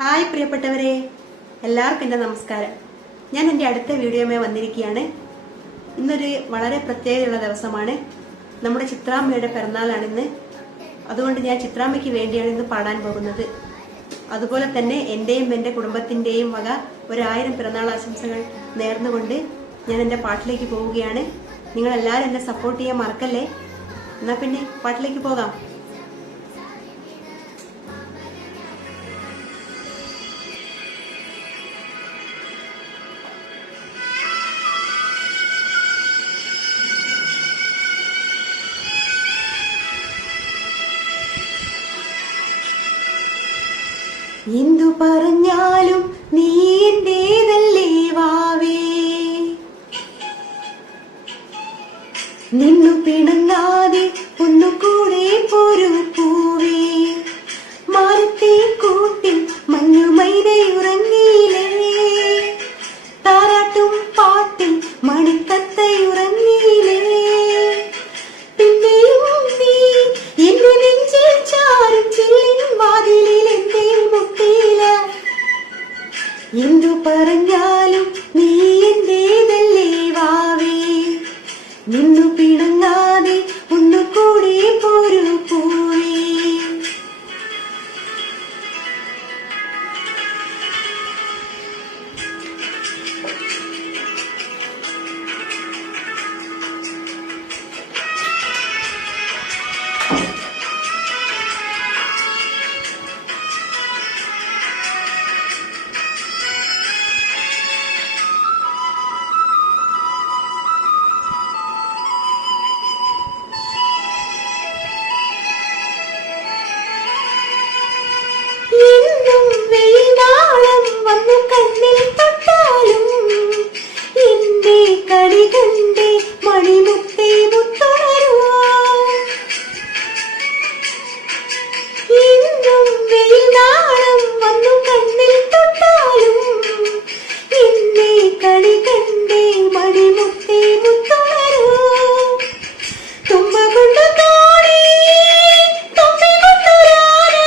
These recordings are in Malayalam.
ഹായ് പ്രിയപ്പെട്ടവരെ, എല്ലാവർക്കും എൻ്റെ നമസ്കാരം. ഞാൻ എൻ്റെ അടുത്ത വീഡിയോയുമായി വന്നിരിക്കുകയാണ്. ഇന്നൊരു വളരെ പ്രത്യേകതയുള്ള ദിവസമാണ്. നമ്മുടെ ചിത്രാമ്മയുടെ പിറന്നാളാണിന്ന്. അതുകൊണ്ട് ഞാൻ ചിത്രാമ്മയ്ക്ക് വേണ്ടിയാണ് ഇന്ന് പാടാൻ പോകുന്നത്. അതുപോലെ തന്നെ എൻ്റെയും എൻ്റെ കുടുംബത്തിൻ്റെയും വക 1000 പിറന്നാൾ ആശംസകൾ നേർന്നുകൊണ്ട് ഞാൻ എൻ്റെ പാട്ടിലേക്ക് പോവുകയാണ്. നിങ്ങളെല്ലാവരും എന്നെ സപ്പോർട്ട് ചെയ്യാൻ മറക്കല്ലേ. എന്നാൽ പിന്നെ പാട്ടിലേക്ക് പോകാം. എന്തു പറഞ്ഞാലും നീ എന്റേതല്ലേ വാവേ, നിന്നു പിണങ്ങാതെ ഒന്നുകൂടെ പോരു പൂവേ, മാനത്തെ കൂട്ടിൽ മഞ്ഞുമൈനയുറങ്ങിയില്ലേ, താരാട്ടും പാട്ടിൽ മണിത്തത്തയുറങ്ങിയില്ലേ, പിന്നെയും നീ എന്റെ നെഞ്ചിൽ ചാരും ചില്ലിൻ വാതിലിൽ എന്റെ മുട്ടിയില. എന്തു പറഞ്ഞാലും നീ എന്റേതല്ലേ വാവേ, നിന്നു പിണങ്ങാതെ ഒന്നുകൂടെ പോരു പൂവേ. വന്നു കണ്ണിൽ തൊട്ടാലും എന്റെ കളി കണ്ടേ മണിമുത്തേ മുത്തുണരുവോ, എന്നും വെയിലാളം വന്നു കണ്ണിൽ തൊട്ടാലും എന്റെ കളി കണ്ടേ മണിമുത്തേ മുത്തുണരുവോ, തുമ്പ കൊണ്ട് തോണി തുമ്പി കൊണ്ടുരാനാ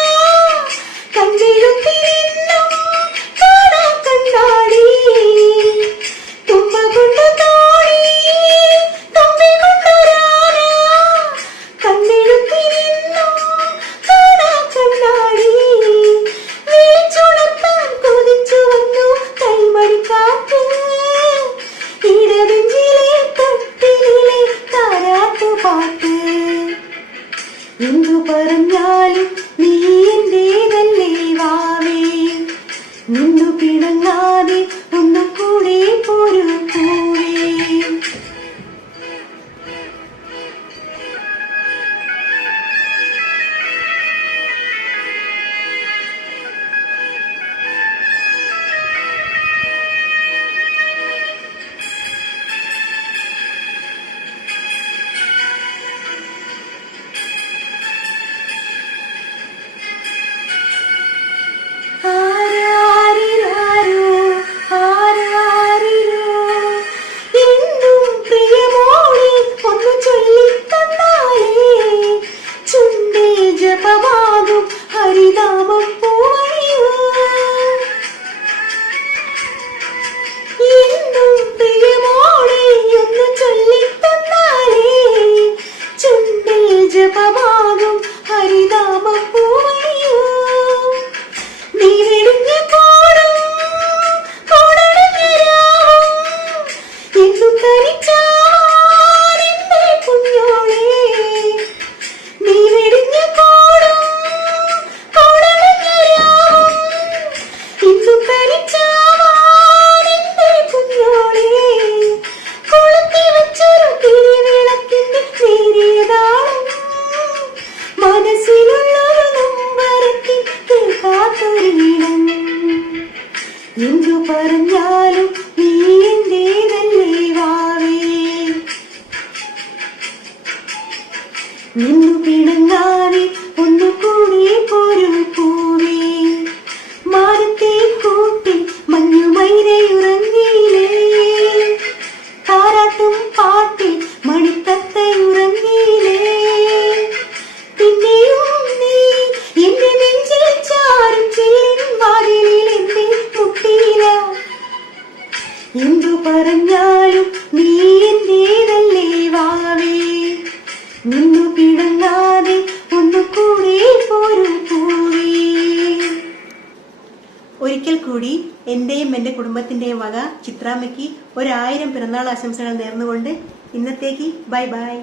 കണ്ണെഴുത്തി എന്തു പറഞ്ഞാലും നീ എന്റേതല്ലേ വാവേ, നിന്നു പിണങ്ങാതെ ഒന്നുകൂടെ പോരു പൂവേ. ഹരിനാമം പൂവണിയോ, എന്നും പ്രിയമോടെ ഒന്ന് ചൊല്ലിത്തന്നാലേ ചുണ്ടിൽ ജപമാകും ഹരിനാമം പൂവണിയോ, നീ വെടിഞ്ഞ കോടും കോടണഞ്ഞരാവും എന്നും തനിച്ചാരെന്റെ കുഞ്ഞോളെ, നീ വെടിഞ്ഞ കോടും എന്തു പറഞ്ഞാലും നീ എന്റേതല്ലേ വാവേ, നിന്നു പിണങ്ങാതെ ഒന്നുകൂടെ പോരു പൂവേ, മാനത്തെ കൂട്ടിൽ മഞ്ഞുമൈനയുറങ്ങിയില്ലേ, താരാട്ടും പാട്ടിൽ മണിത്തത്തയുറങ്ങിയില്ലേ, പിന്നെയും നീ എന്റെ നെഞ്ചിൽ ചാരും ചില്ലിൻ വാതിൽ പറഞ്ഞാലും നീ എന്റേതല്ലേ വാവേ, നിന്നു പിടങ്ങാതെ ഒന്നുകൂടി പോരും പൂവേ. ഒരിക്കൽ കൂടി എന്റെയും എന്റെ കുടുംബത്തിന്റെയും വക ചിത്രാമ്മയ്ക്ക് 1000 പിറന്നാൾ ആശംസകൾ നേർന്നുകൊണ്ട് ഇന്നത്തേക്ക് ബൈ ബൈ.